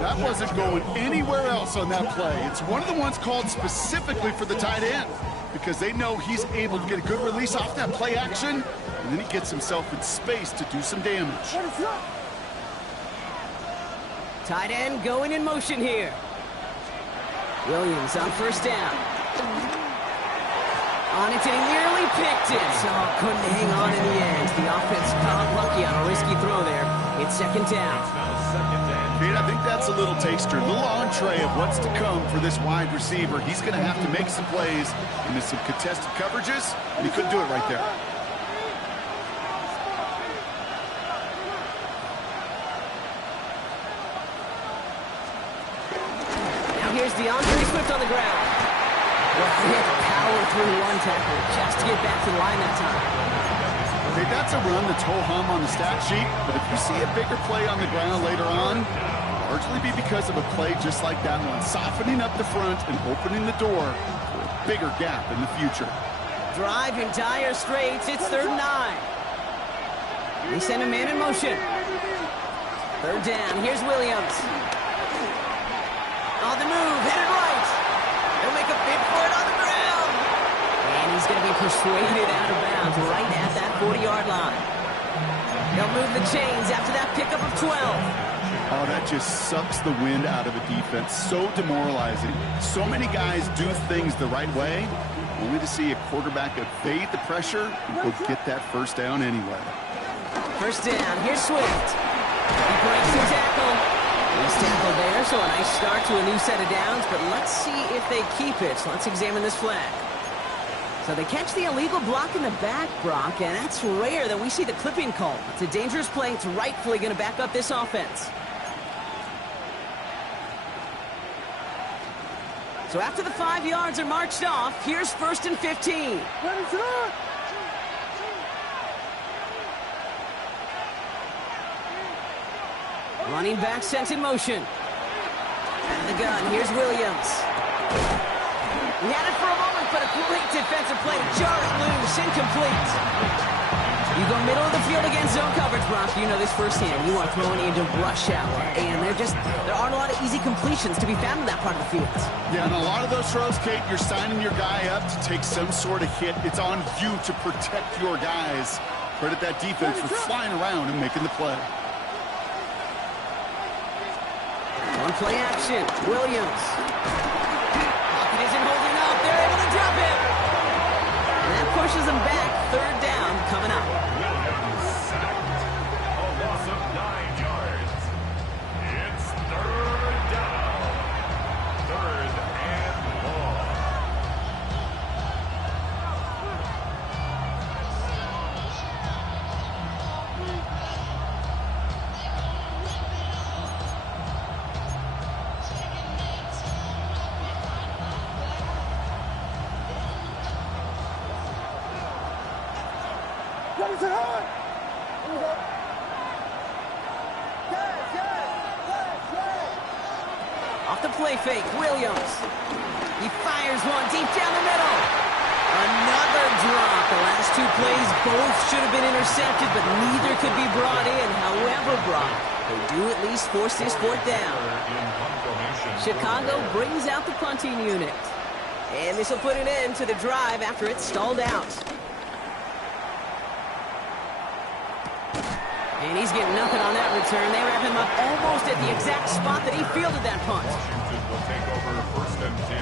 That wasn't going anywhere else on that play. It's one of the ones called specifically for the tight end because they know he's able to get a good release off that play action, and then he gets himself in space to do some damage. Tight end going in motion here. Williams on first down. On it, and he nearly picked it. So couldn't hang on in the end. The offense caught lucky on a risky throw there. It's second down. Kate, I think that's a little taster, a little entree of what's to come for this wide receiver. He's going to have to make some plays into some contested coverages, and he couldn't do it right there. Now here's DeAndre Swift on the ground. Well, he had to power through one tackle just to get back to the line that time. Okay, that's a run that's ho-hum on the stat sheet, but if you see a bigger play on the ground later on, largely be because of a play just like that one, softening up the front and opening the door for a bigger gap in the future. Drive in dire straits. It's 3rd and 9. They send a man in motion. 3rd down. Here's Williams. On the move, headed right. He'll make a bid for it on the ground. And he's going to be persuaded out of bounds right at that 40-yard line. They'll move the chains after that pickup of 12. Oh, that just sucks the wind out of a defense. So demoralizing. So many guys do things the right way, only to see a quarterback evade the pressure and go get that first down anyway. First down. Here's Swift. He breaks the tackle. Nice tackle there, so a nice start to a new set of downs, but let's see if they keep it. So let's examine this flag. So they catch the illegal block in the back, Brock, and that's rare that we see the clipping call. It's a dangerous play. It's rightfully going to back up this offense. So after the 5 yards are marched off, here's 1st and 15. Running back sent in motion. Out of the gun, here's Williams. He had it for a moment, but a great defensive play to jar it loose, incomplete. You go middle of the field against zone coverage, Brock. You know this firsthand. You are throwing into rush hour, and there aren't a lot of easy completions to be found in that part of the field. Yeah, and a lot of those throws, Kate, you're signing your guy up to take some sort of hit. It's on you to protect your guys. Credit that defense for flying around and making the play. On play action, Williams. Pocket isn't holding up. They're able to drop it. And that pushes them back. 3rd down coming up. A loss of 9 yards. It's 3rd down. 3rd and long. Off the play fake, Williams. He fires one deep down the middle. Another drop. The last 2 plays both should have been intercepted, but neither could be brought in. However, Brock, they do at least force this 4th down. Chicago brings out the punting unit. And this will put an end to the drive after it's stalled out. And he's getting nothing on that return. They wrap him up almost at the exact spot that he fielded that punt. Washington will take over 1st and 10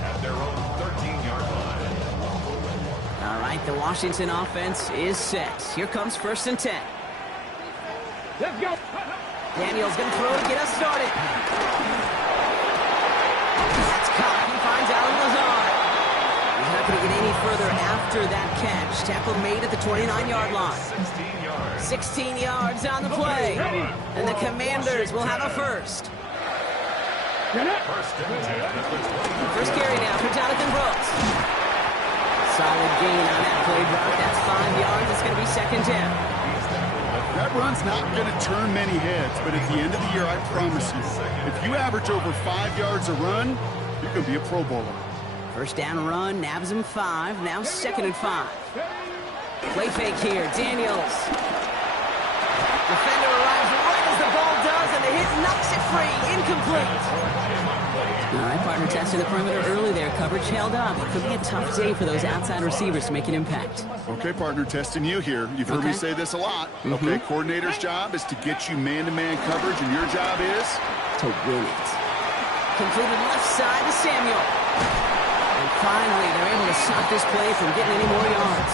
at their own 13-yard line. All right, the Washington offense is set. Here comes 1st and 10. Let's go. Daniels going to throw to get us started. That's caught. He finds Allen Lazard. He's not going to get any further after that catch. Tackle made at the 29-yard line. 16 yards on the play. And the Commanders will have a first. First carry now for Jonathan Brooks. Solid gain on that play, Brock. That's 5 yards. It's going to be 2nd down. That run's not going to turn many heads, but at the end of the year, I promise you, if you average over 5 yards a run, you're going to be a Pro Bowler. First down run, nabs him 5. Now 2nd and 5. Play fake here. Daniels. Defender arrives right as the ball does, and the hit knocks it free. Incomplete. All right, partner testing the perimeter early there. Coverage held up. It could be a tough day for those outside receivers to make an impact. Okay, partner, testing you here. You've heard me say this a lot. Okay, coordinator's job is to get you man-to-man coverage, and your job is to win it. Completed left side to Samuel. And finally, they're able to stop this play from getting any more yards.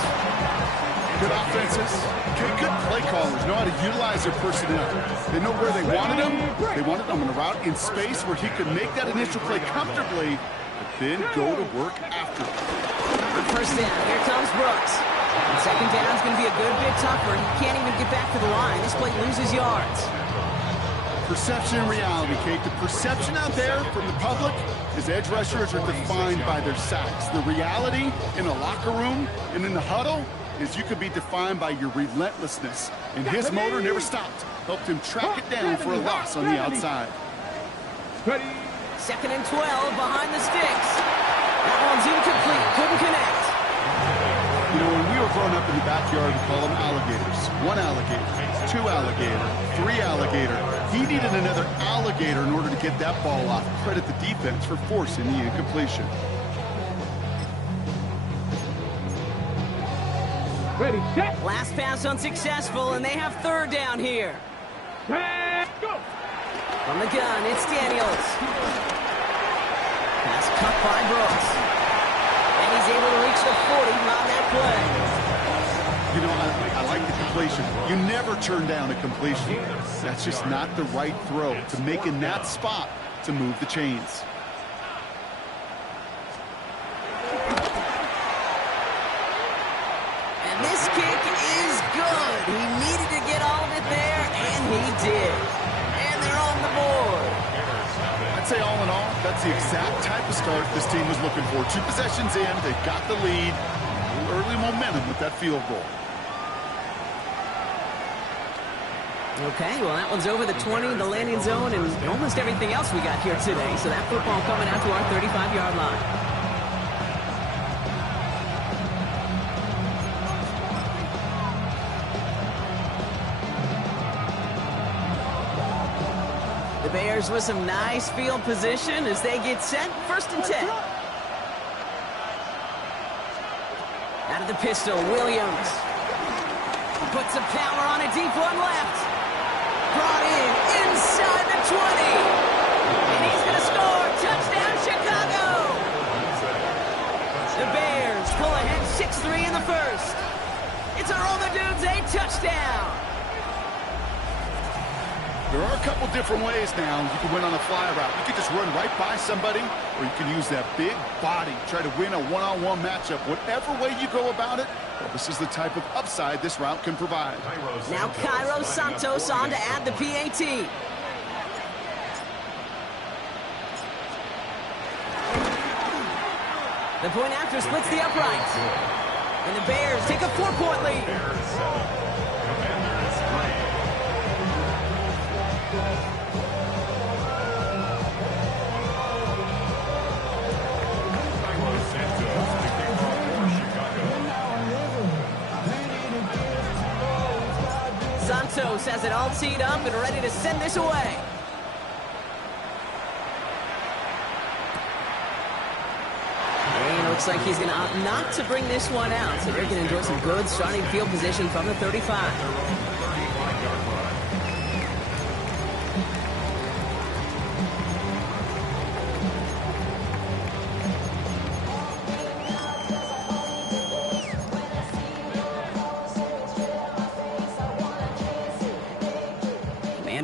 Good offenses. Okay, good play callers know how to utilize their personnel. They know where they wanted them. They wanted them on a route in space where he could make that initial play comfortably, but then go to work after it. First down, here comes Brooks. And second down's going to be a good bit tougher. He can't even get back to the line. This play loses yards. Perception and reality, Kate. The perception out there from the public is edge rushers are defined by their sacks. The reality in the locker room and in the huddle is you could be defined by your relentlessness. And his motor never stopped. Helped him track it down for a loss on the outside. Second and 12 behind the sticks. That one's incomplete. Couldn't connect. You know, when we were growing up in the backyard, we call them alligators. One alligator, two alligator, three alligator. He needed another alligator in order to get that ball off. Credit the defense for forcing the incompletion. Ready, set. Last pass unsuccessful, and they have third down here. Go. From the gun, it's Daniels. Pass cut by Brooks. And he's able to reach the 40 on that play. You know, I like the completion. You never turn down a completion. That's just not the right throw to make in that spot to move the chains. And this kick is good. He needed to get all of it there, and he did. And they're on the board. I'd say all in all, that's the exact type of start this team was looking for. 2 possessions in, they got the lead. A little early momentum with that field goal. Okay, well, that one's over the 20, the landing zone, and almost everything else we got here today. So that football coming out to our 35-yard line. The Bears with some nice field position as they get set. First and 10. Out of the pistol, Williams. Puts some power on a deep one left. Brought in inside the 20. And he's going to score. Touchdown, Chicago. The Bears pull ahead 6-3 in the first. It's a Roll the Dudes, a touchdown. There are a couple different ways now you can win on a fly route. You can just run right by somebody, or you can use that big body, try to win a one-on-one matchup. Whatever way you go about it, well, this is the type of upside this route can provide. Now Cairo Santos on to add the PAT. The point after splits the uprights. And the Bears take a 4-point lead. Santos has it all teed up and ready to send this away. And it looks like he's going to opt not to bring this one out, so they're going to enjoy some good starting field position from the 35.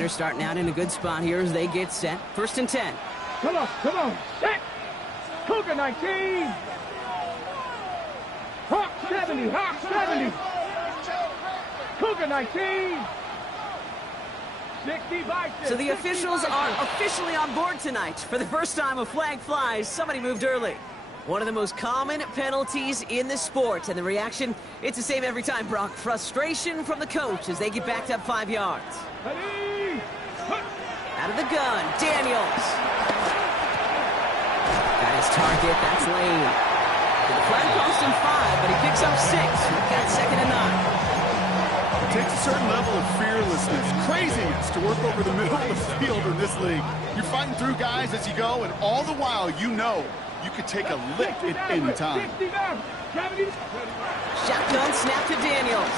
Starting out in a good spot here as they get set. First and 10. Come on, set. Cougar 19. Hawk 70, Hawk 70. Cougar 19. 60 Bison. So the officials are officially on board tonight. For the first time a flag flies, somebody moved early. One of the most common penalties in the sport, and the reaction, it's the same every time, Brock. Frustration from the coach as they get backed up 5 yards. Out of the gun, Daniels. Got his target, that's Lane. The flag cost him 5, but he picks up 6. Got second and 9. It takes a certain level of fearlessness, craziness, chance to work over the middle of the field in this league. You're fighting through guys as you go, and all the while you know you could take a lick at any time. Shotgun snap to Daniels.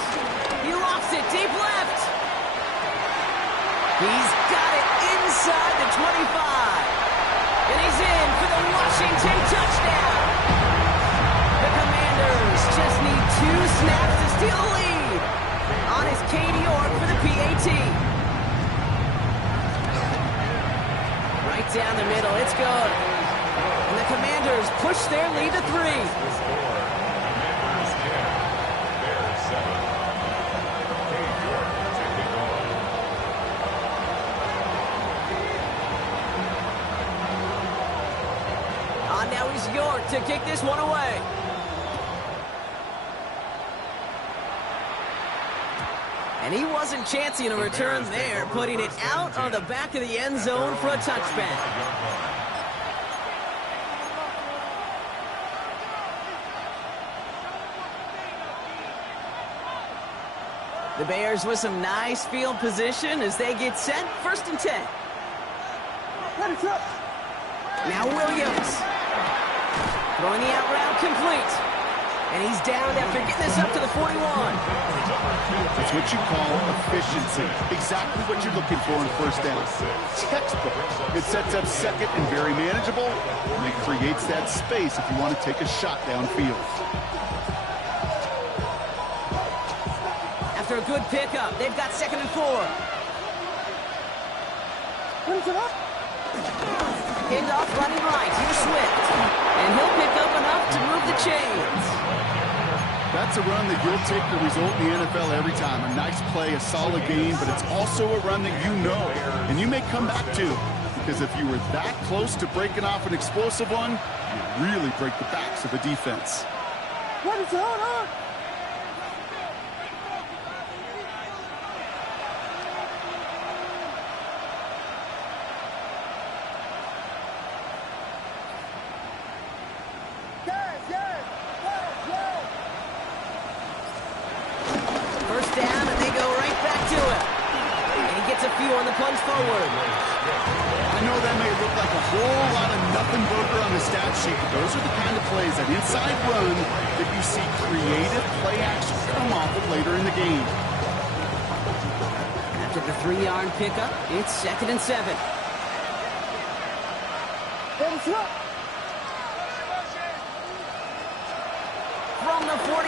He lofts it deep left. He's got it inside the 25. And he's in for the Washington touchdown. The Commanders just need 2 snaps to steal the lead. On is Katie York for the PAT. Right down the middle, it's good. And the Commanders push their lead to 3. The score, Commanders 10, Bears 7. Katie York taking over. On now is York to kick this one away. And he wasn't chancing a return there, putting it out on the back of the end zone for a touchback. The Bears with some nice field position as they get set. 1st and 10. Now Williams. Throwing the out route complete. And he's down after getting this up to the 41. That's what you call efficiency. Exactly what you're looking for in 1st down. Textbook. It sets up 2nd and very manageable, and it creates that space if you want to take a shot downfield. After a good pickup, they've got 2nd and 4. Pinned off running right. Here's Swift. And he'll pick up enough to move the chains. That's a run that you'll take the result in the NFL every time. A nice play, a solid game, but it's also a run that you know and you may come back to, because if you were that close to breaking off an explosive one, you really break the backs of the defense. What is going on? On the plunge forward. I know that may look like a whole lot of nothing burger on the stat sheet, but those are the kind of plays, that inside run, that you see creative play action come off of later in the game. After the 3-yard pickup, it's 2nd and 7. From the 48.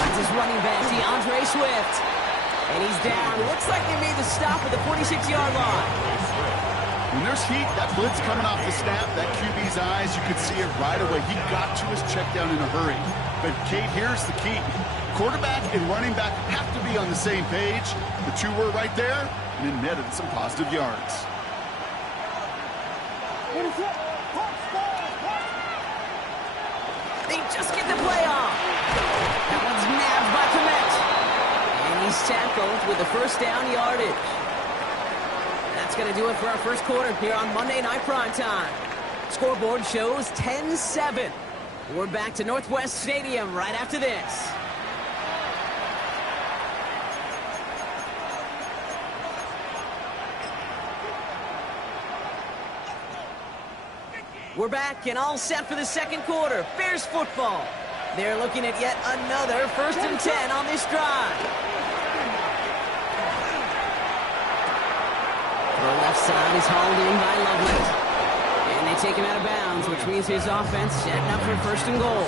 That's his running back, DeAndre Swift. And he's down. Looks like they made the stop at the 46-yard line. When there's heat, that blitz coming off the snap, that QB's eyes, you could see it right away. He got to his check down in a hurry. But, Kate, here's the key. Quarterback and running back have to be on the same page. The two were right there, and it netted some positive yards. They just get the play off. That one's nabbed by Komet. He's tackled with the 1st down yardage. That's going to do it for our 1st quarter here on Monday Night Primetime. Scoreboard shows 10-7. We're back to Northwest Stadium right after this. We're back and all set for the 2nd quarter. Bears football. They're looking at yet another 1st and 10 on this drive. The left side is hauled in by Lovelace. And they take him out of bounds, which means his offense setting up for 1st and goal.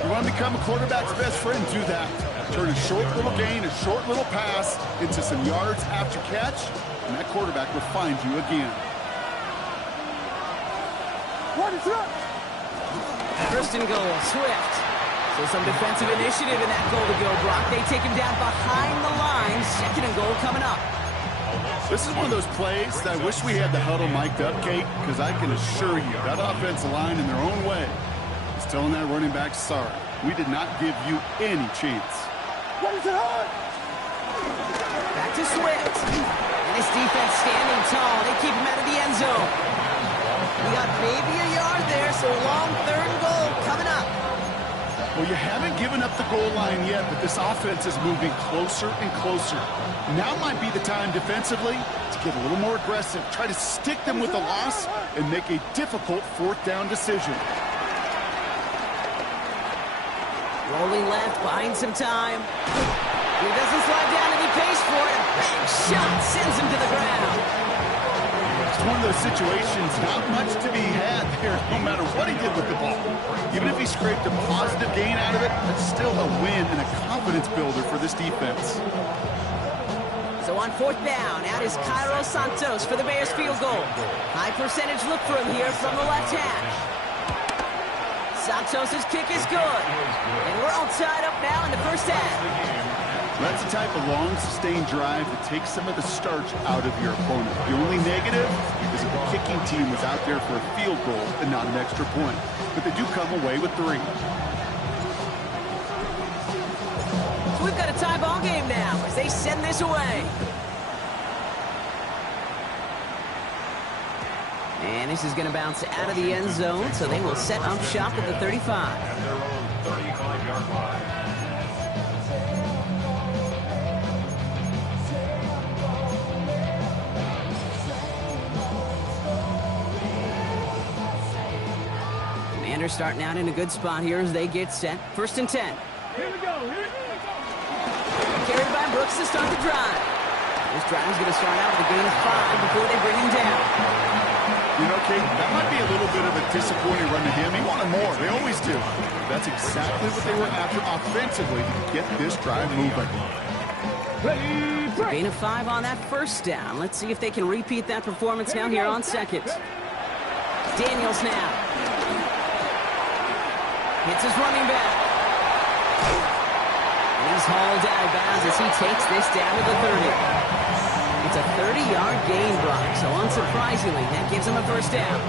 You want to become a quarterback's best friend, do that. Turn a short little gain, a short little pass into some yards after catch, and that quarterback will find you again. What is up? 1st and goal, Swift. So some defensive initiative in that goal to go, Brock. They take him down behind the line. 2nd and goal coming up. This is one of those plays that I wish we had the huddle mic'd up, Kate, because I can assure you that offensive line in their own way is telling that running back, sorry, we did not give you any chance. What is it on? Back to Swift. And this defense standing tall. They keep him out of the end zone. We got maybe a yard there, so a long 3rd and goal coming up. Well, you haven't given up the goal line yet, but this offense is moving closer and closer. Now might be the time defensively to get a little more aggressive, try to stick them with the loss, and make a difficult fourth down decision. Rolling left, buying some time. He doesn't slide down and he pays for it. A big shot sends him to the ground. It's one of those situations, not much to be had there, no matter what he did with the ball. Even if he scraped a positive gain out of it, it's still a win and a confidence builder for this defense. So on fourth down, out is Cairo Santos for the Bears field goal. High percentage look for him here from the left hash. Santos' kick is good. And we're all tied up now in the first half. That's the type of long, sustained drive that takes some of the starch out of your opponent. The only negative is if the kicking team was out there for a field goal and not an extra point. But they do come away with 3. So we've got a tie ball game now as they send this away. And this is going to bounce out of the end zone, so they will set up shop at the 35. At their own 35-yard line. Commanders starting out in a good spot here as they get set. First and 10. Here we go. Carried by Brooks to start the drive. This drive is going to start out with a gain of 5 before they bring him down. You know, Kate, that might be a little bit of a disappointing run to him. He wanted more. They always do. That's exactly what they were after offensively to get this drive moving. Gain of 5 on that first down. Let's see if they can repeat that performance now here on second. Daniels now. Hits his running back. And he's hauled out of bounds as he takes this down to the 30. It's a 30-yard gain, Brock, so unsurprisingly, that gives him a first down.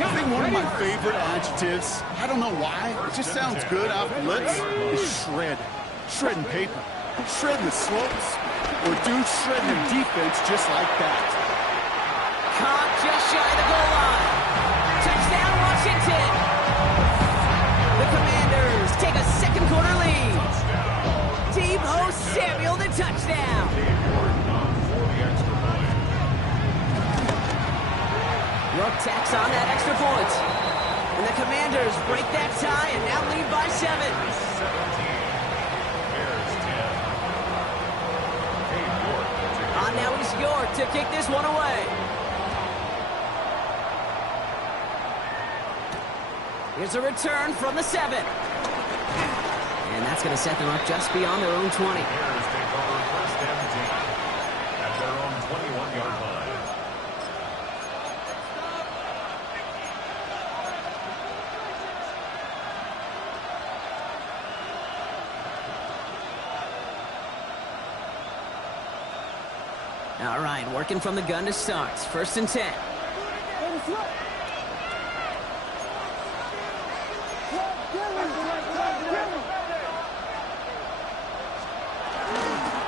I think one of my favorite adjectives, I don't know why, it just sounds good off the lips, is shred. Shredding paper. Shredding the slopes. Or dude shredding the defense just like that. Caught just shy of the goal line. Touchdown, Washington. The Commanders take a second quarter lead. Deebo Samuel, the touchdown. Rook tacks on that extra point. And the Commanders break that tie and now lead by 7. 17. Bears 10. On now is York to kick this one away. Here's a return from the 7. And that's going to set them up just beyond their own 20. Bears take over first and 10 at their own 21-yard line. All right, working from the gun to start. First and 10.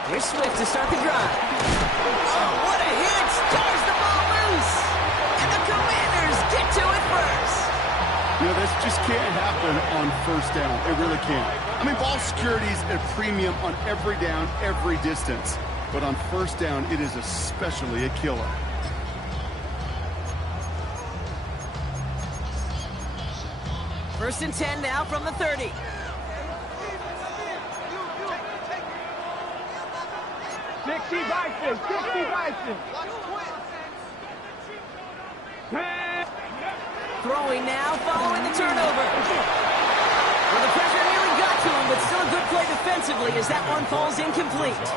Here's Swift to start the drive. Oh, what a hit! Tears the ball loose! And the Commanders get to it first! You know, this just can't happen on first down. It really can't. I mean, ball security is a premium on every down, every distance. But on first down, it is especially a killer. First and 10 now from the 30. Dixie Bison. Throwing now, following the turnover. Well, the pressure nearly got to him, but still a good play defensively as that one falls incomplete.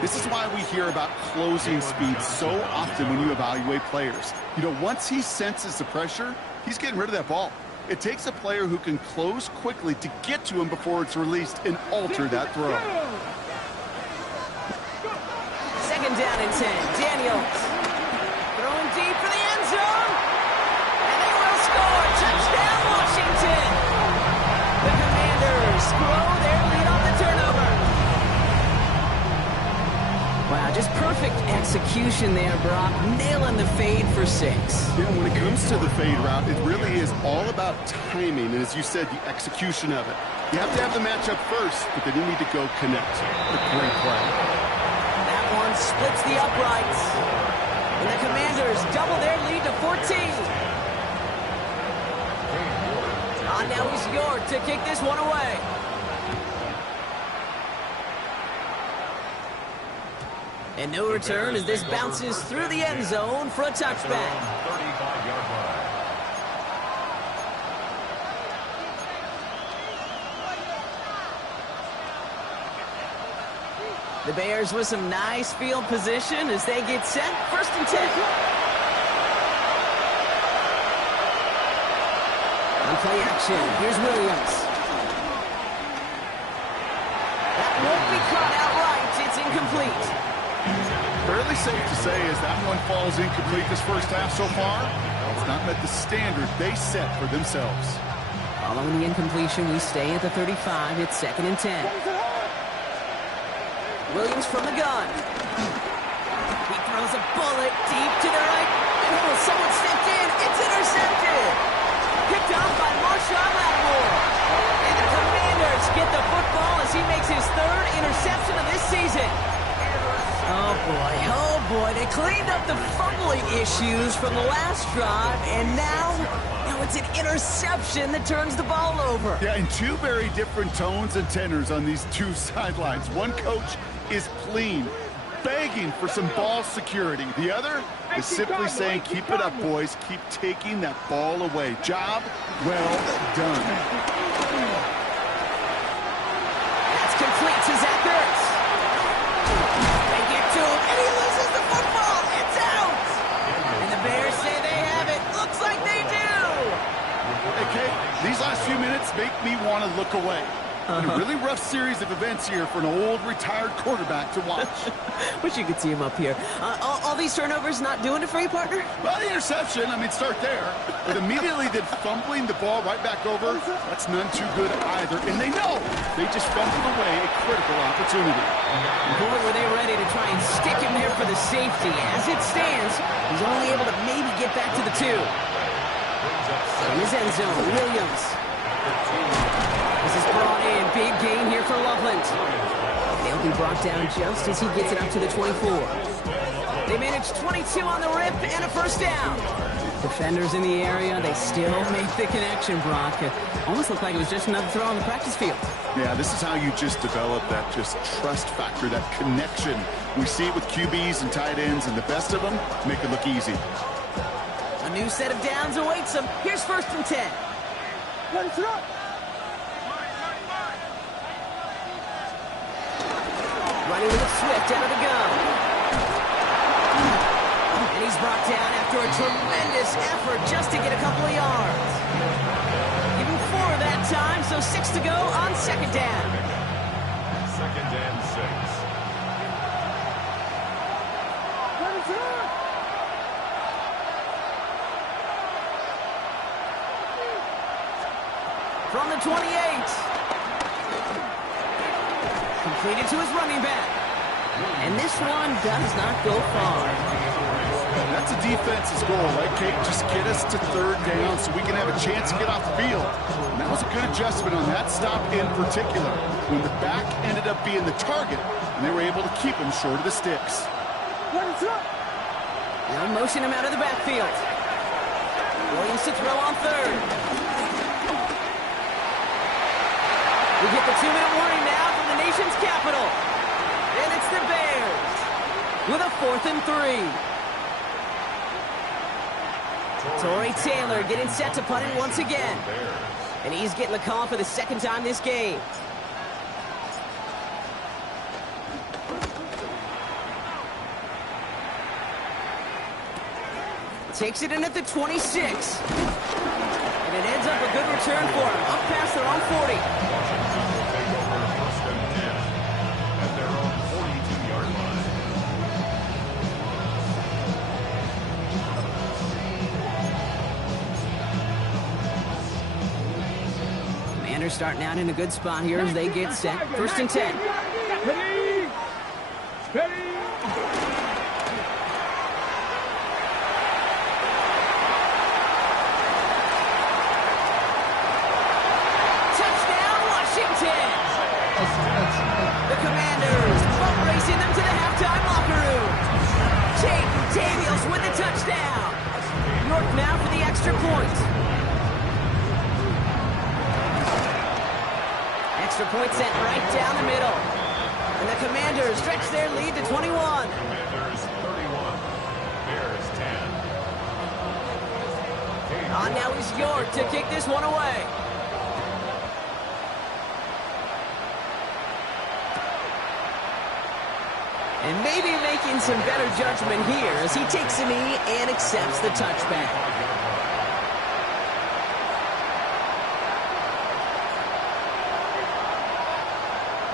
This is why we hear about closing speed so often when you evaluate players. You know, once he senses the pressure, he's getting rid of that ball. It takes a player who can close quickly to get to him before it's released and alter that throw. Second down and 10. Daniels throwing deep for the end zone. And they will score. Touchdown, Washington. The Commanders grow their lead on the turnover. Wow, just perfect execution there, Brock. Nailing the fade for 6. Yeah, when it comes to the fade route, it really is all about timing, and as you said, the execution of it. You have to have the matchup first, but then you need to go connect. A great play. That one splits the uprights. And the Commanders double their lead to 14. Now he's York to kick this one away. And no return as this bounces through the end zone for a touchback. 35-yard line. The Bears with some nice field position as they get set. 1st and 10. On play action, here's Williams. That won't be caught outright. It's incomplete. Fairly safe to say as that one falls incomplete this first half so far, it's not met the standard they set for themselves. Following the incompletion, we stay at the 35. It's 2nd and 10. Williams from the gun. He throws a bullet deep to the right. And someone stepped in. It's intercepted. Picked off by Marshawn Lattimore. And the Commanders get the football as he makes his 3rd interception of this season. Oh boy, they cleaned up the fumbling issues from the last drive, and now it's an interception that turns the ball over. Yeah, and two very different tones and tenors on these two sidelines. One coach is clean, begging for some ball security. The other is simply saying, keep it up, boys. Keep taking that ball away. Job well done. That's complete to Zach Ertz. They get to him, and he loses the football. It's out. And the Bears say they have it. Looks like they do. Hey, Kate, these last few minutes make me want to look away. A really rough series of events here for an old retired quarterback to watch. Wish you could see him up here. All these turnovers not doing it for you, partner? Well, the interception, start there. But immediately then fumbling the ball right back over, that's none too good either. And they know they just fumbled away a critical opportunity. Boy, were they ready to try and stick him there for the safety. As it stands, he's only able to maybe get back to the 2. In his end zone, Williams. This is brought in. Big gain here for Loveland. They'll be brought down just as he gets it up to the 24. They manage 22 on the rip and a 1st down. Defenders in the area, they still make the connection, Brock. It almost looked like it was just another throw on the practice field. Yeah, this is how you just develop that just trust factor, that connection. We see it with QBs and tight ends, and the best of them make it look easy. A new set of downs awaits them. Here's 1st and 10. Running with it Swift out of the gun. And he's brought down after a tremendous effort just to get a couple of yards. Give him 4 that time, so 6 to go on 2nd down. 2nd and 6. From the 28. Completed to his running back. And this one does not go far. That's a defense's goal, right, Kate? Just get us to 3rd down so we can have a chance to get off the field. And that was a good adjustment on that stop in particular, when the back ended up being the target, and they were able to keep him short of the sticks. They'll motion him out of the backfield. Williams to throw on 3rd. We get the 2-minute warning now from the nation's capital. And it's the Bears with a 4th and 3. Torrey Taylor getting set to punt it once again. And he's getting the call for the 2nd time this game. Takes it in at the 26. And it ends up a good return for him. Up past their own 40. Washington will take over 1st and 10 at their own 42-yard line. Commanders starting out in a good spot here as they get set. 1st and 10. Ready? Touchdown, Washington! The Commanders boat racing them to the halftime locker room. Jake Daniels with the touchdown. York now for the extra point. Extra point sent right down the middle. And the Commanders stretch their lead to 21. Commanders 31, Bears 10. On now is York to kick this one away. And maybe making some better judgment here as he takes a knee and accepts the touchback.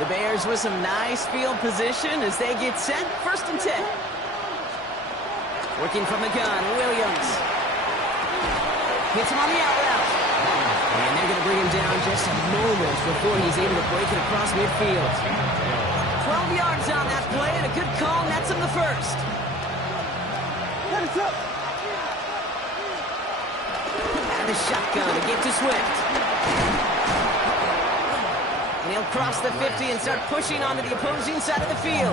The Bears with some nice field position as they get set. 1st and 10. Working from the gun, Williams. Hits him on the out route. And they're going to bring him down just moments before he's able to break it across midfield. 12 yards on that play, and a good call nets him the first. And the shotgun to get to Swift. And he'll cross the 50 and start pushing onto the opposing side of the field.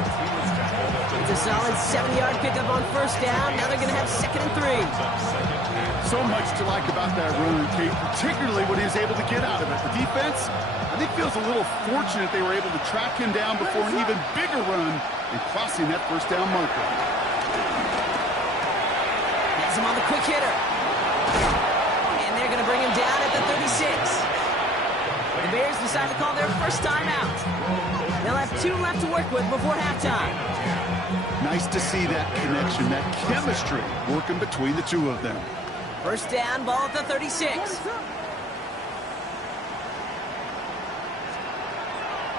It's a solid 7-yard pickup on 1st down. Now they're going to have 2nd and 3. So much to like about that run, Kate, particularly when he was able to get out of it. The defense, I think, feels a little fortunate they were able to track him down before an even bigger run and crossing that 1st down marker. Has him on the quick hitter. And they're going to bring him down at the 36. The Bears decide to call their first timeout. They'll have 2 left to work with before halftime. Nice to see that connection, that chemistry working between the two of them. 1st down, ball at the 36.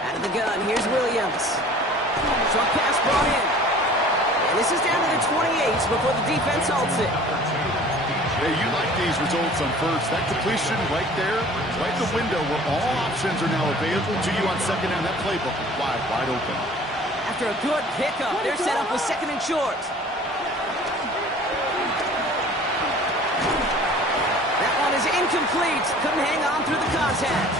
Out of the gun, here's Williams. Short pass brought in. And this is down to the 28 before the defense halts it. Hey, you like these results on 1st. That completion right there, right in the window where all options are now available to you on 2nd down. That playbook is wide open. After a good pickup, they're set up with 2nd and short. That one is incomplete. Couldn't hang on through the contact.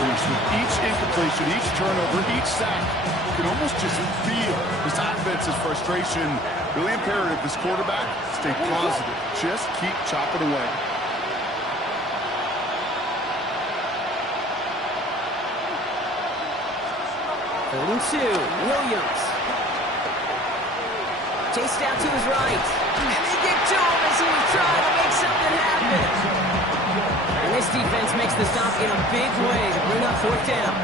With each incompletion, each turnover, each sack, you can almost just feel this offense's frustration. Really imperative, this quarterback, stay positive. Just keep chopping away. 3rd and 2, Williams. Chased out to his right. And they get to him as he was trying to make something happen. And this defense makes the stop in a big way to bring up 4th down.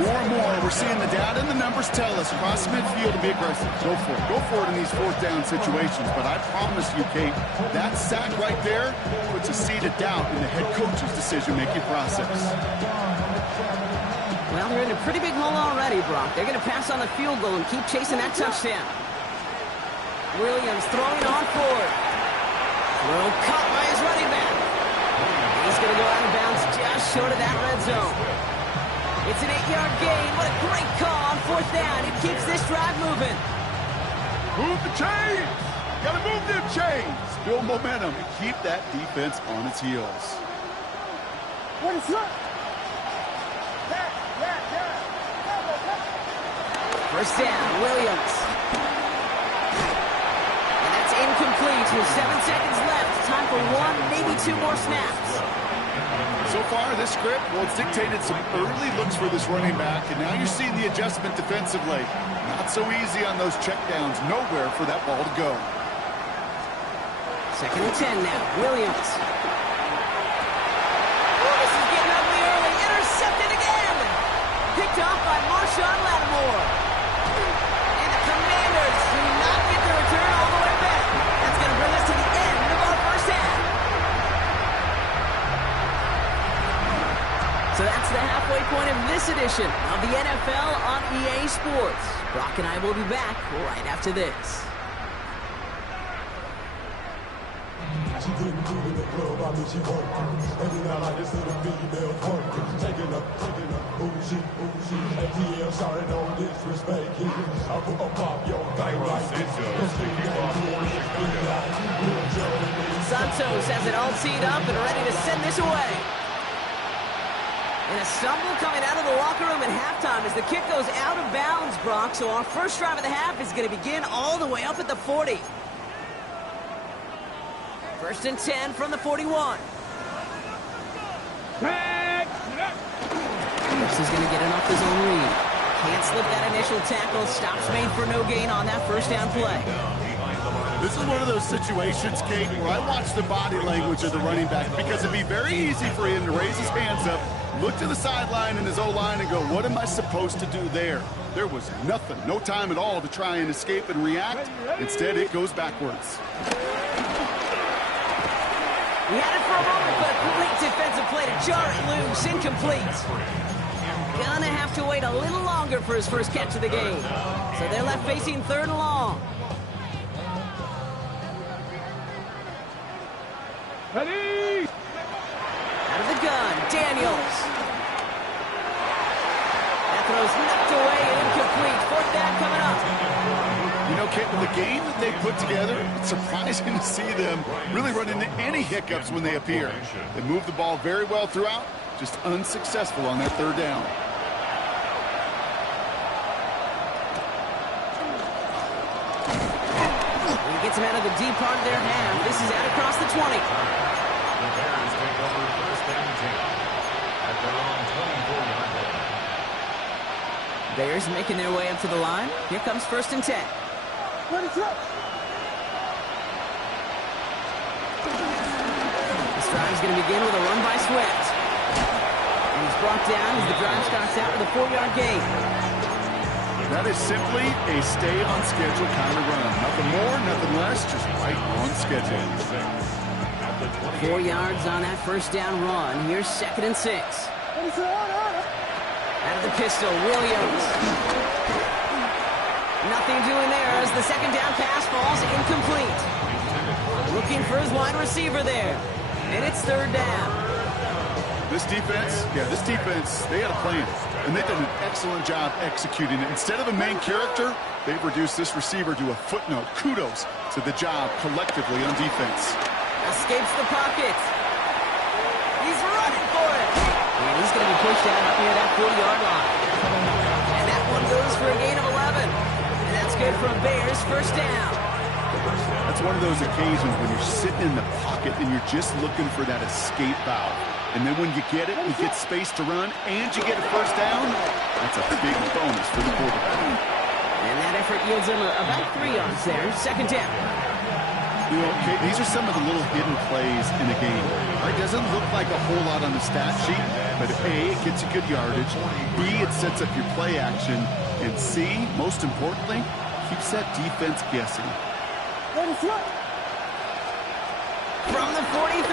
More and more, we're seeing the data and the numbers tell us cross midfield to be aggressive. Go for it. Go for it in these 4th down situations. But I promise you, Kate, that sack right there puts a seed of doubt in the head coach's decision-making process. Well, they're in a pretty big hole already, Brock. They're going to pass on the field goal and keep chasing that touchdown. Williams throwing on forward. Throw caught by his running back. He's going to go out of bounds just short of that red zone. It's an 8-yard gain. What a great call on 4th down. It keeps this drive moving. Move the chains! Gotta move them chains! Build momentum and keep that defense on its heels. What is up? 1st down, Williams. And that's incomplete with 7 seconds left. Time for 1, maybe 2 more snaps. So far, this script, well, it's dictated some early looks for this running back, and now you're seeing the adjustment defensively. Not so easy on those checkdowns. Nowhere for that ball to go. 2nd and 10 now, Williams. Oh, this is getting ugly early. Intercepted again. Picked off by Marshawn Lattimore. And the Commanders do not get the return all the way back. That's going to bring us to the end of our 1st half. So that's the halfway point of this edition of the NFL on EA Sports. Brock and I will be back right after this. She couldn't do in the club, I mean she worked. Hanging out like this little female twerk. Taking up, bougie. ATL started on disrespect. I put a pop your thing like this. Santos has it all teed up and ready to send this away. And a stumble coming out of the locker room at halftime as the kick goes out of bounds, Brock. So our first drive of the half is going to begin all the way up at the 40. First and 10 from the 41. This is going to get an off his own read. Can't slip that initial tackle. Stops made for no gain on that first down play. This is one of those situations, Kate, where I watch the body language of the running back because it'd be very easy for him to raise his hands up, look to the sideline in his O-line and go, what am I supposed to do there? There was nothing, no time at all to try and escape and react. Instead, it goes backwards. He had it for a moment, but a late defensive play to jar it loose. Incomplete. Gonna have to wait a little longer for his first catch of the game. So they're left facing 3rd and long. Ready? Out of the gun, Daniels. That throw's knocked away and incomplete. 4th down coming up. You know, Kate, with the game that they put together, it's surprising to see them really run into any hiccups when they appear. They move the ball very well throughout, just unsuccessful on that 3rd down. He gets him out of the deep part of their half. This is out across the 20. The Bears take over first and 10 at their own 24-yard line. Bears making their way up to the line. Here comes first and 10. Ready, set. This drive's going to begin with a run by Swift. And he's brought down as the drive starts out with a 4-yard gain. That is simply a stay-on-schedule kind of run. Nothing more, nothing less, just right on schedule. 4 yards on that first down run. Here's 2nd and 6. Ready, set, order. Out of the pistol, Williams. Nothing doing there as the 2nd down pass falls incomplete. Looking for his wide receiver there. And it's 3rd down. This defense, they had a plan. And they've done an excellent job executing it. Instead of a main character, they've reduced this receiver to a footnote. Kudos to the job collectively on defense. Escapes the pocket. He's running for it. And he's going to be pushed out up near that 40-yard line. And that one goes for a gain of 11. And that's good for a Bears first down. That's one of those occasions when you're sitting in the pocket and you're just looking for that escape valve. And then when you get it, you get space to run, and you get a first down, that's a big bonus for the quarterback. And that effort yields him about 3 yards there. 2nd down. You know, okay, these are some of the little hidden plays in the game. It doesn't look like a whole lot on the stat sheet, but A, it gets you good yardage, B, it sets up your play action, and C, most importantly, keeps that defense guessing. Ready, set. From the 43.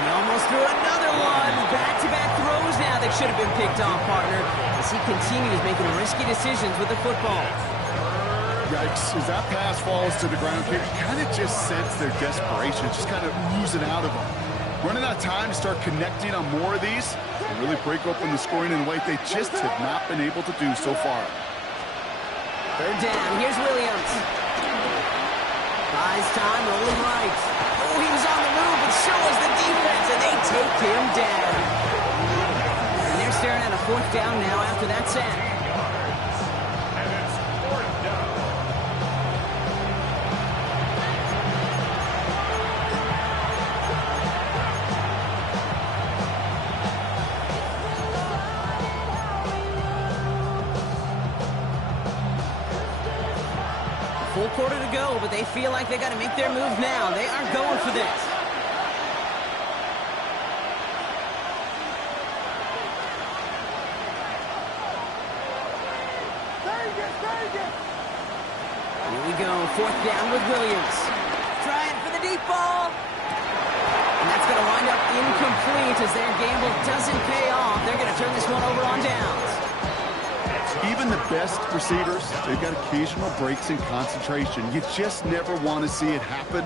He almost threw another one. Back-to-back throws now that should have been picked off, partner, as he continues making risky decisions with the football. Yikes, as that pass falls to the ground, you kind of just sense their desperation, just kind of oozing out of them. Running out of time to start connecting on more of these and really break open the scoring in a way they just have not been able to do so far. 3rd down, here's Williams. Buys time, rolling right. Oh, he was on the move, but so was the defense, and they take him down. And they're staring at a 4th down now after that sack. And it's 4th down. Full quarter to go, but they feel like they got to make their move now. They are going for this. Here we go, 4th down with Williams. Trying for the deep ball. And that's going to wind up incomplete as their gamble doesn't pay off. They're going to turn this one over on downs. even the best receivers, they've got occasional breaks in concentration. You just never want to see it happen.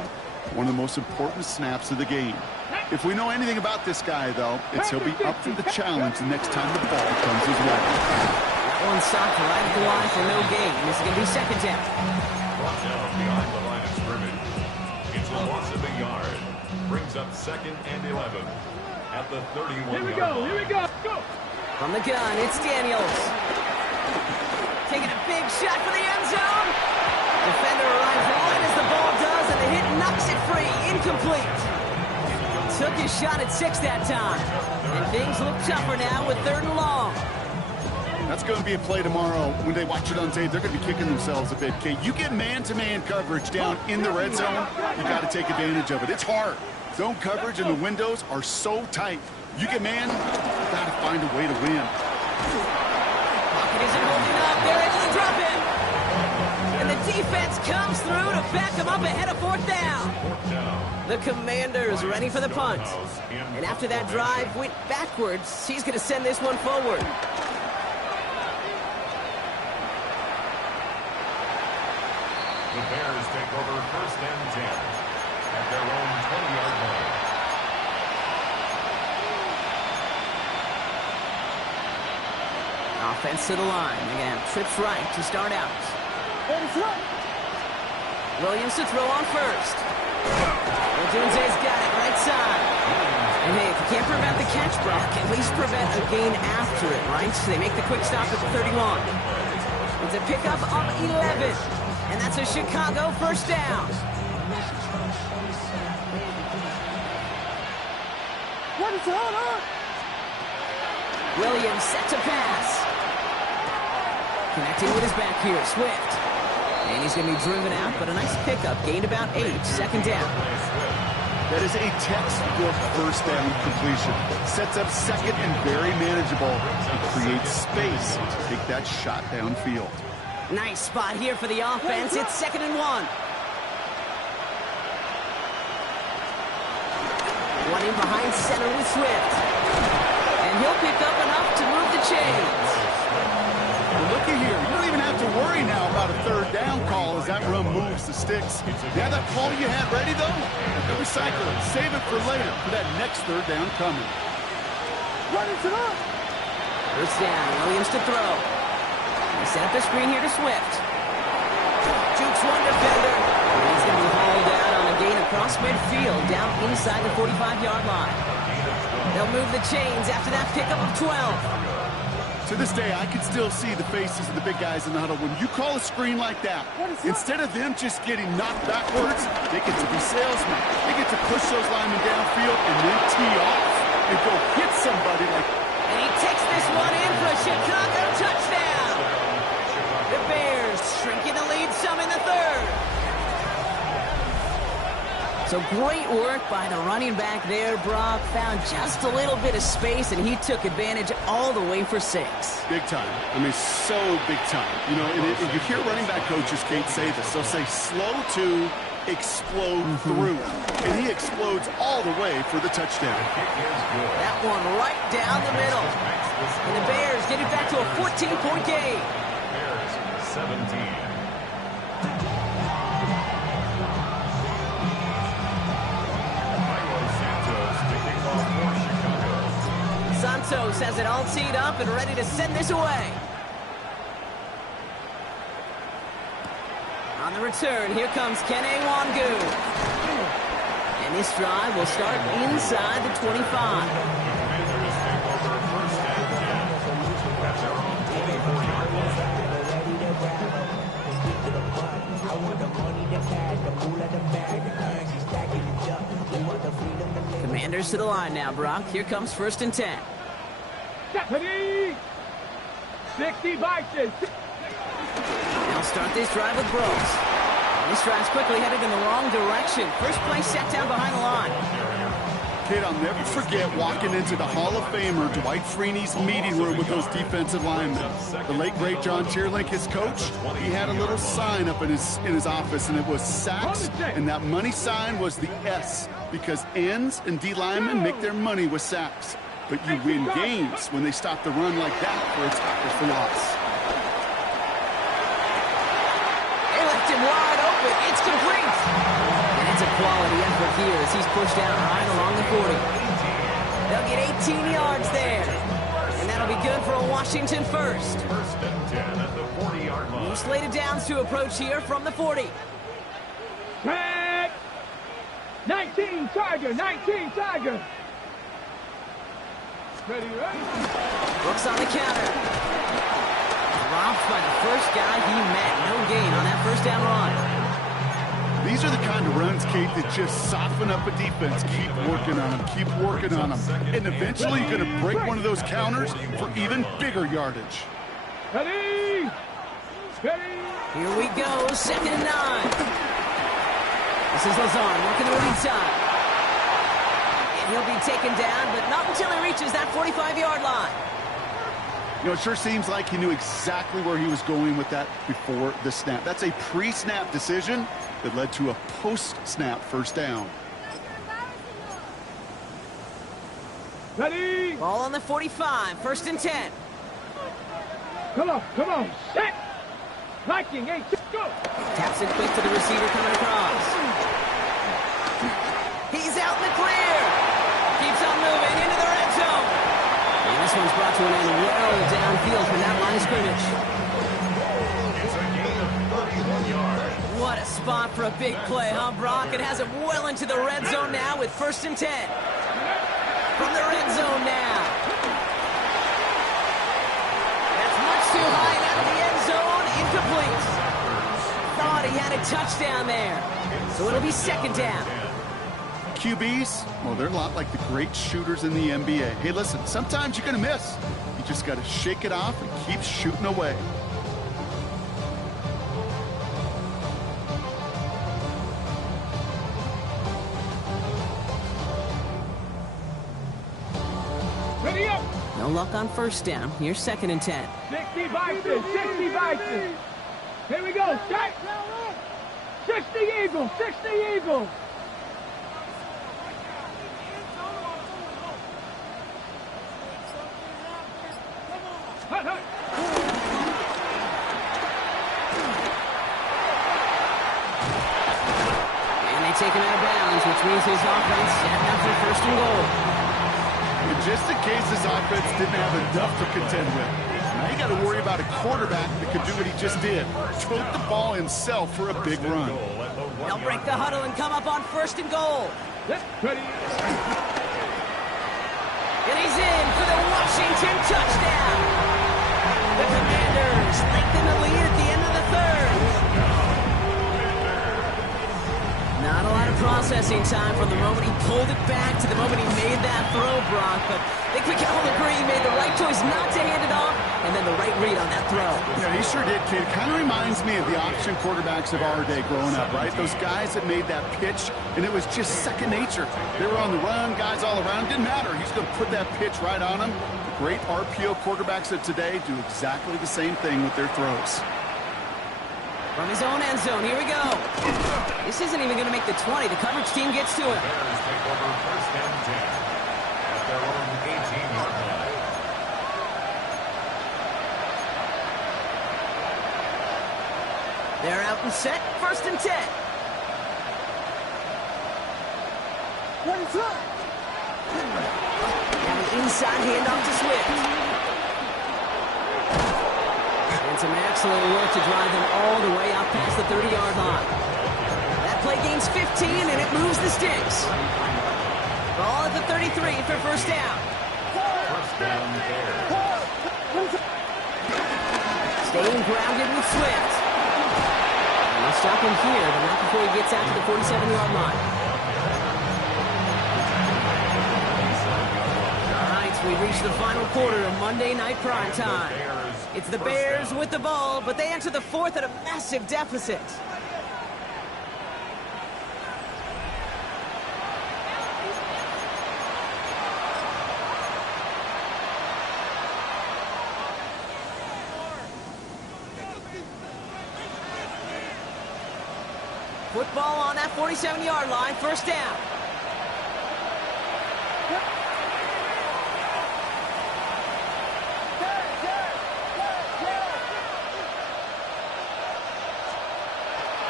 One of the most important snaps of the game. If we know anything about this guy, though, it's he'll be up for the challenge the next time the ball comes his way. That one stopped right at the line for no gain. This is going to be second down. Brought down behind the line of scrimmage. It's a loss of a yard. Brings up 2nd and 11 at the 31-yard line. Here we go. Go. From the gun, it's Daniels. Taking a big shot for the end zone. Defender arrives right as the ball does, and the hit knocks it free. Incomplete. Took his shot at 6 that time. And things look tougher now with 3rd and long. That's going to be a play tomorrow. When they watch it on tape, they're going to be kicking themselves a bit, Kate. You get man-to-man coverage down in the red zone, you got to take advantage of it. It's hard. Zone coverage and the windows are so tight. You get man, you got to find a way to win. Pocket isn't holding up. They're able to drop him. And the defense comes through to back him up ahead of 4th down. The Commanders ready for the punt. And after that drive went backwards, he's going to send this one forward. The Bears take over 1st and 10 at their own 20-yard line. Offense to the line. Again, trips right to start out. Ready, throw. Williams to throw on first. Odunze's got it right side. And hey, if you can't prevent the catch, Brock, at least prevent a gain after it, right? So they make the quick stop at the 31. It's a pickup of 11. And that's a Chicago 1st down. Ready, throw. Williams set to pass. Connecting with his back here, Swift. And he's going to be driven out, but a nice pickup. Gained about 8. 2nd down. That is a textbook 1st down completion. Sets up 2nd and very manageable. It creates space to take that shot downfield. Nice spot here for the offense. It's 2nd and 1. One in behind center with Swift. And he'll pick up enough to move the chains. Well, looky here. You don't even have to worry now about a 3rd down call as that run moves the sticks. You have that call you had ready, though? Don't recycle it. Save it for later for that next 3rd down coming. Ready, throw. 1st down. Williams to throw. He set up the screen here to Swift. Jukes one defender. And he's going to be hauled out on a gain across midfield down inside the 45-yard line. They'll move the chains after that pickup of 12. To this day, I can still see the faces of the big guys in the huddle. When you call a screen like that, instead of them just getting knocked backwards, they get to be salesmen. They get to push those linemen downfield and then tee off and go hit somebody like... And he takes this one in for a Chicago touchdown. The Bears shrinking the lead some in the 3rd. So great work by the running back there, Brock. Found just a little bit of space, and he took advantage all the way for 6. Big time. I mean, so big time. You know, and you hear running back coaches, Kate, say this. They'll say slow to explode through. And he explodes all the way for the touchdown. That one right down the middle. And the Bears get it back to a 14-point game. Bears 17. Santos has it all teed up and ready to send this away. On the return, here comes Kene Wangu. And this drive will start inside the 25. Commanders to the line now, Brock. Here comes 1st and 10. Ready. 60 boxes. They'll start this drive with Brooks. This drive's quickly headed in the wrong direction. First play set down behind the line. Kid, I'll never forget walking into the Hall of Famer Dwight Freeney's meeting room with those defensive linemen. The late, great John Tierlink, his coach, he had a little sign up in his office, and it was sacks, and that money sign was the S, because ends and D linemen make their money with sacks. But you win games when they stop the run like that for a tackle for loss. left him wide open. It's complete. And it's a quality effort here as he's pushed out right along the 40. They'll get 18 yards there. And that'll be good for a Washington first. First and 10 at the 40-yard line. New slated downs to approach here from the 40. Tag. 19 Tiger. 19 Tiger. Ready, ready. Brooks on the counter. Dropped by the first guy he met. No gain on that first down run. These are the kind of runs, Kate, that just soften up a defense. Keep working on them. Keep working on them. And eventually you're going to break one of those counters for even bigger yardage. Ready. Ready. Here we go. 2nd and 9. This is Lazard working the lead side. And he'll be taken down, but not until he reaches that 45-yard line. You know, it sure seems like he knew exactly where he was going with that before the snap. That's a pre-snap decision that led to a post-snap first down. Ready. Ball on the 45. 1st and 10. Come on. Come on. Set. Liking. Hey, go. Taps it quick to the receiver coming across. He's out in the clear. Keeps on moving into the red zone. And this one's brought to an end well downfield from that line of scrimmage. It's a gain of 31 yards. What a spot for a big play, huh, Brock? It has him well into the red zone now with 1st and 10. From the red zone now. That's much too high and out of the end zone. Incomplete. Thought he had a touchdown there. So it'll be 2nd down. QBs, well, they're a lot like the great shooters in the NBA. Hey, listen, sometimes you're going to miss. You just got to shake it off and keep shooting away. Ready up. No luck on 1st down. Here's 2nd and 10. 60 Bison. 60 Bison. Here we go. Set. 60 Eagles. 60 Eagles. Hut, hut. And they take him out of bounds, which means his offense setting up for 1st and goal. And just in case his offense didn't have enough to contend with, now you got to worry about a quarterback that could do what he just did. Tote the ball himself for a big run. They'll break the huddle and come up on 1st and goal. Yep. Ready. And he's in for the Washington touchdown. The Commanders lengthen the lead at the end of the 3rd. Not a lot of processing time from the moment he pulled it back to the moment he made that throw, Brock. But I think we can all agree he made the right choice not to hand it off, and then the right read on that throw. Yeah, he sure did, kid. Kind of reminds me of the option quarterbacks of our day growing up, right? Those guys that made that pitch, and it was just second nature. They were on the run, guys all around. Didn't matter. He's going to put that pitch right on them. The great RPO quarterbacks of today do exactly the same thing with their throws. From his own end zone, here we go. This isn't even going to make the 20. The coverage team gets to him. Bears take over 1st and 10 at their own 18-yard line. They're out and set. 1st and 10. What is up? Have an inside handoff to Swift. And some excellent work to drive them all the way out past the 30-yard line. That play gains 15, and it moves the sticks. Ball at the 33 for 1st down. First down, Bears. Staying grounded with Swift. And they'll stop him here, but not before he gets out to the 47-yard line. All right, we reach the final quarter of Monday Night Primetime. It's the Bears with the ball, but they enter the 4th at a massive deficit. Football on that 47-yard line, 1st down.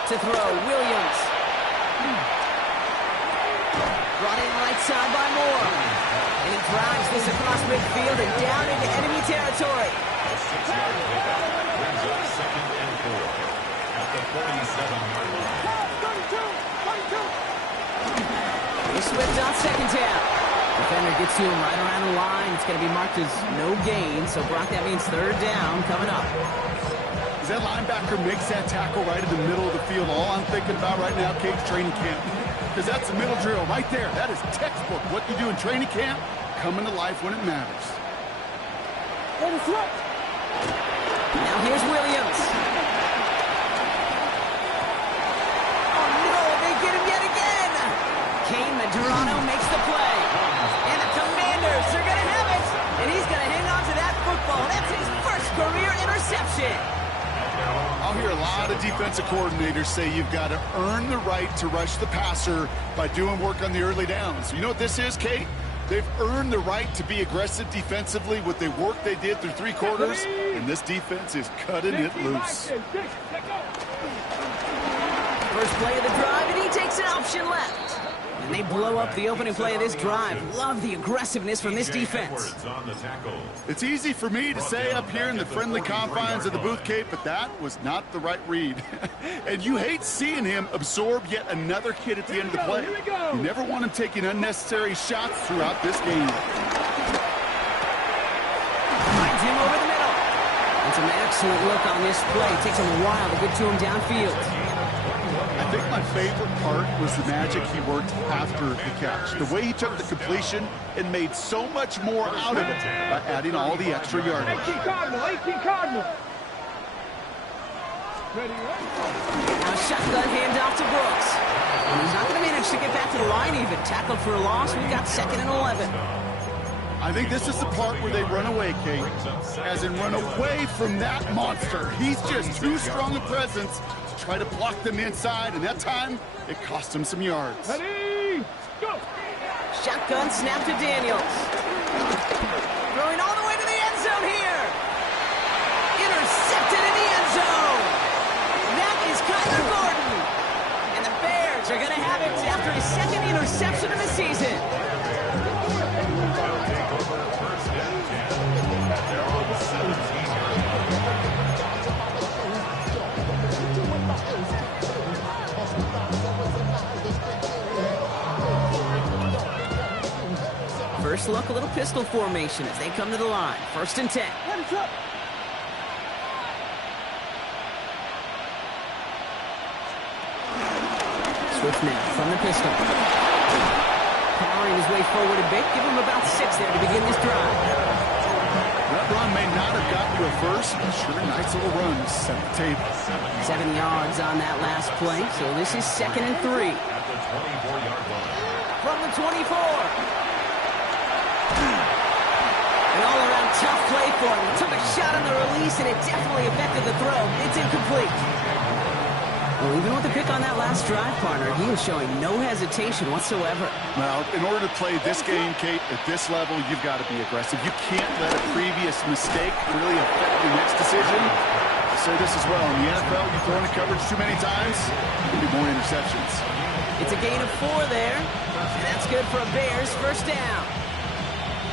To throw, Williams. Brought in right side by Moore. And he drives this across midfield and down into enemy territory. A 6-yard pickup brings up 2nd and 4 at the 47-yard line. Here's Swift on 2nd down. Defender gets to him right around the line. It's going to be marked as no gain. So, Brock, that means 3rd down coming up. As that linebacker makes that tackle right in the middle of the field, all I'm thinking about right now, Cade's training camp. Because that's the middle drill right there. That is textbook. What you do in training camp, coming to life when it matters. Now here's Williams. Oh, no, they get him yet again. Kane Medrano makes the play. And the Commanders are going to have it. And he's going to hang on to that football. That's his first career interception. I'll hear a lot of defensive coordinators say you've got to earn the right to rush the passer by doing work on the early downs. You know what this is, Kate? They've earned the right to be aggressive defensively with the work they did through 3 quarters, and this defense is cutting it loose. First play of the drive, and he takes an option left. And they blow up the opening play of this drive. Love the aggressiveness from this defense. It's easy for me to say up here in the friendly confines of the booth, Kate, but that was not the right read. And you hate seeing him absorb yet another hit at the end of the play. You never want him taking unnecessary shots throughout this game. Finds him over the middle. It's an excellent look on this play. It takes him a while to get to him downfield. I think my favorite part was the magic he worked after the catch. The way he took the completion and made so much more out of it by adding all the extra yardage. 18 Cardinal. Ready, Now shotgun handoff to Brooks. And he's not going to manage to get back to the line even. Tackled for a loss. We've got 2nd and 11. I think this is the part where they run away, Kate. As in run away from that monster. He's just too strong a presence to try to block them inside, and that time, it cost him some yards. Ready, go! Shotgun snap to Daniels. Throwing all the way to the end zone here. Intercepted in the end zone. That is Kyler Gordon. And the Bears are going to have it after his 2nd interception of the season. First look, a little pistol formation as they come to the line. 1st and 10. Swift now from the pistol. Powering his way forward a bit. Give him about 6 there to begin this drive. That run may not have gotten you a first, but sure, nice little run to set the table. 7 yards on that last play, so this is 2nd and 3. At the 24-yard line. From the 24. An all-around tough play for him. He took a shot on the release, and it definitely affected the throw. It's incomplete. Well, even with the pick on that last drive, partner, he is showing no hesitation whatsoever. Well, in order to play this game, Kate, at this level, you've got to be aggressive. You can't let a previous mistake really affect the next decision. I say this as well. In the NFL, you throw into coverage too many times, there'll be more interceptions. It's a gain of 4 there, and that's good for a Bears first down.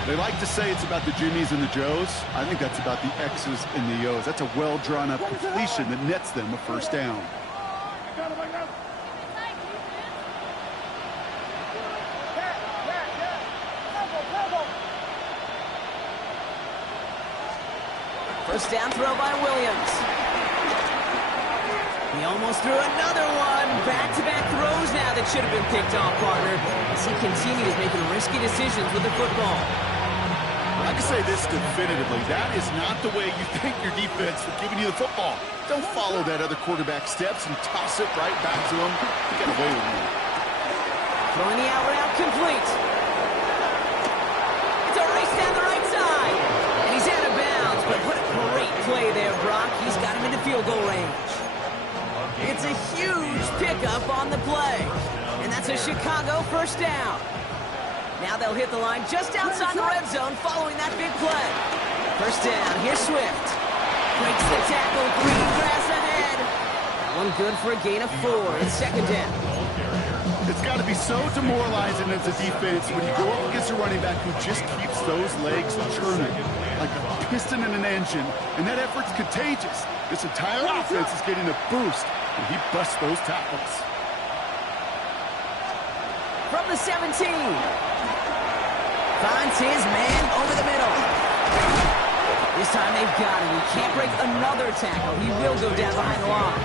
They like to say it's about the Jimmies and the Joes. I think that's about the X's and the O's. That's a well-drawn-up completion that nets them a first down. First down throw by Williams. He almost threw another one. Back-to-back throws now that should have been picked off, partner, as he continues making risky decisions with the football. I can say this definitively. That is not the way you thank your defense for giving you the football. Don't follow that other quarterback steps and toss it right back to him. You got away with it. Throwing the out route complete. It's a race down the right side. And he's out of bounds, but what a great play there, Brock. He's got him into field goal range. It's a huge pickup on the play. And that's a Chicago first down. Now they'll hit the line just outside the red zone following that big play. First down, here's Swift. Breaks the tackle, green grass ahead. One good for a gain of 4. It's second down. It's got to be so demoralizing as a defense when you go up against a running back who just keeps those legs churning like a piston in an engine, and that effort's contagious. This entire offense is getting a boost, and he busts those tackles. From the 17. Finds his man over the middle. This time they've got him. He can't break another tackle. He will go down behind the line.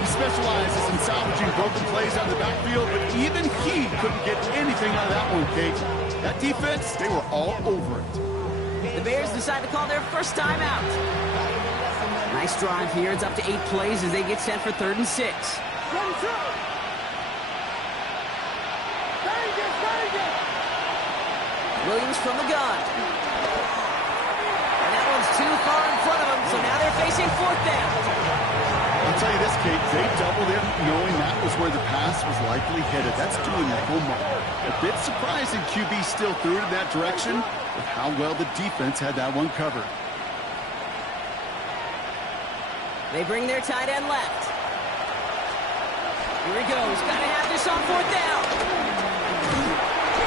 He specializes in salvaging broken plays out of the backfield, but even he couldn't get anything out of that one, Kate. That defense, they were all over it. The Bears decide to call their first time out. Nice drive here. It's up to 8 plays as they get set for 3rd and 6. Williams from the gun. And that one's too far in front of them, so now they're facing 4th down. I'll tell you this, Kate, they doubled it knowing that was where the pass was likely headed. That's doing their homework. A bit surprising QB still threw it in that direction with how well the defense had that one covered. They bring their tight end left. Here he goes. Got to have this on 4th down.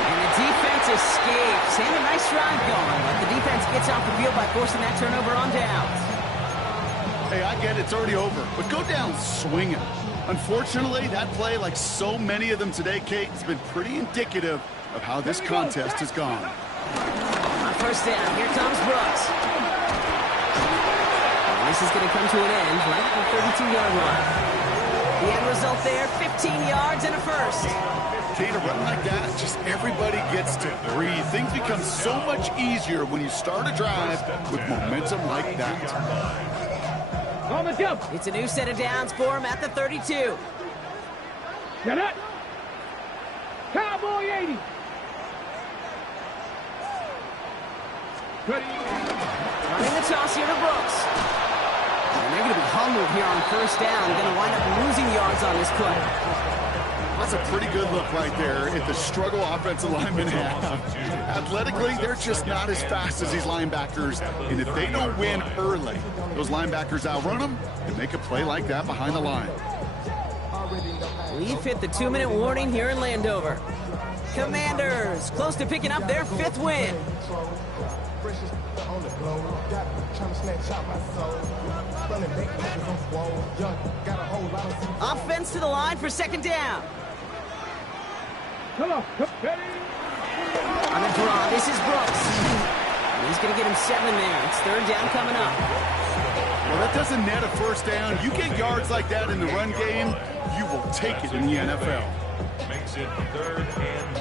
And the defense escapes. And a nice drive going, but the defense gets off the field by forcing that turnover on downs. Hey, I get it. It's already over. But go down swinging. Unfortunately, that play, like so many of them today, Kate, has been pretty indicative of how this contest has gone. On 1st down, here comes Brooks. And this is going to come to an end right at the 32-yard line. The end result there, 15 yards and a first. Kate, a run like that, just everybody gets to breathe. Things become so much easier when you start a drive with momentum like that. On the jump. It's a new set of downs for him at the 32. Get it. Cowboy 80. Ready. Running the toss here to Brooks. And they're going to be humbled here on 1st down. Going to wind up losing yards on this play. That's a pretty good look right there at the struggle offensive linemen have. Athletically, they're just not as fast as these linebackers. And if they don't win early, those linebackers outrun them and make a play like that behind the line. We've hit the 2-minute warning here in Landover. Commanders close to picking up their 5th win. Offense to the line for 2nd down. Come on. Ready. On the draw, this is Brooks. He's going to get him 7 there. It's 3rd down coming up. Well, that doesn't net a 1st down. You get yards like that in the run game, you will take it in the NFL. Makes it 3rd and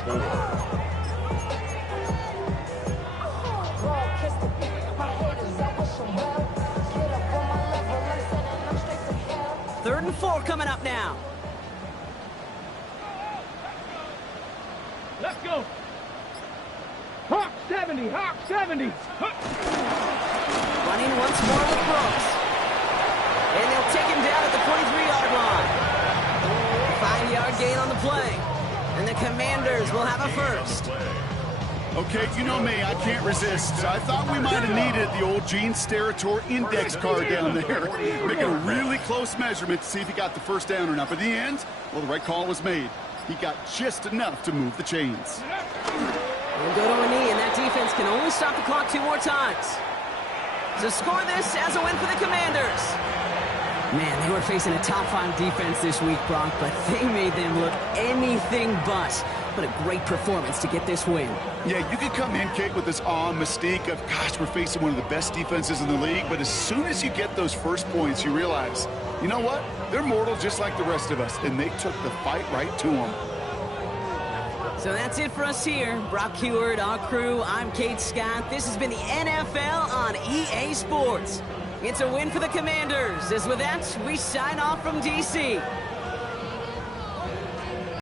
4. 3rd and 4 coming up now. Let's go. Hawk 70. Hawk 70. Running once more with Brooks. And they'll take him down at the 43-yard line. 5-yard gain on the play. And the Commanders will have a first. Okay, you know me, I can't resist. I thought we might have needed the old Gene Steratore index card down there. Making a really close measurement to see if he got the first down or not. But in the end, well, the right call was made. He got just enough to move the chains. We'll go to a knee, and that defense can only stop the clock 2 more times. So score this as a win for the Commanders. Man, they were facing a top-5 defense this week, Brock, but they made them look anything but. What a great performance to get this win. Yeah, you could come in, Kate, with this awe and mystique of, gosh, we're facing one of the best defenses in the league, but as soon as you get those first points, you realize, you know what? They're mortal just like the rest of us, and they took the fight right to them. So that's it for us here. Brock Huard, our crew, I'm Kate Scott. This has been the NFL on EA Sports. It's a win for the Commanders, as with that, we sign off from D.C.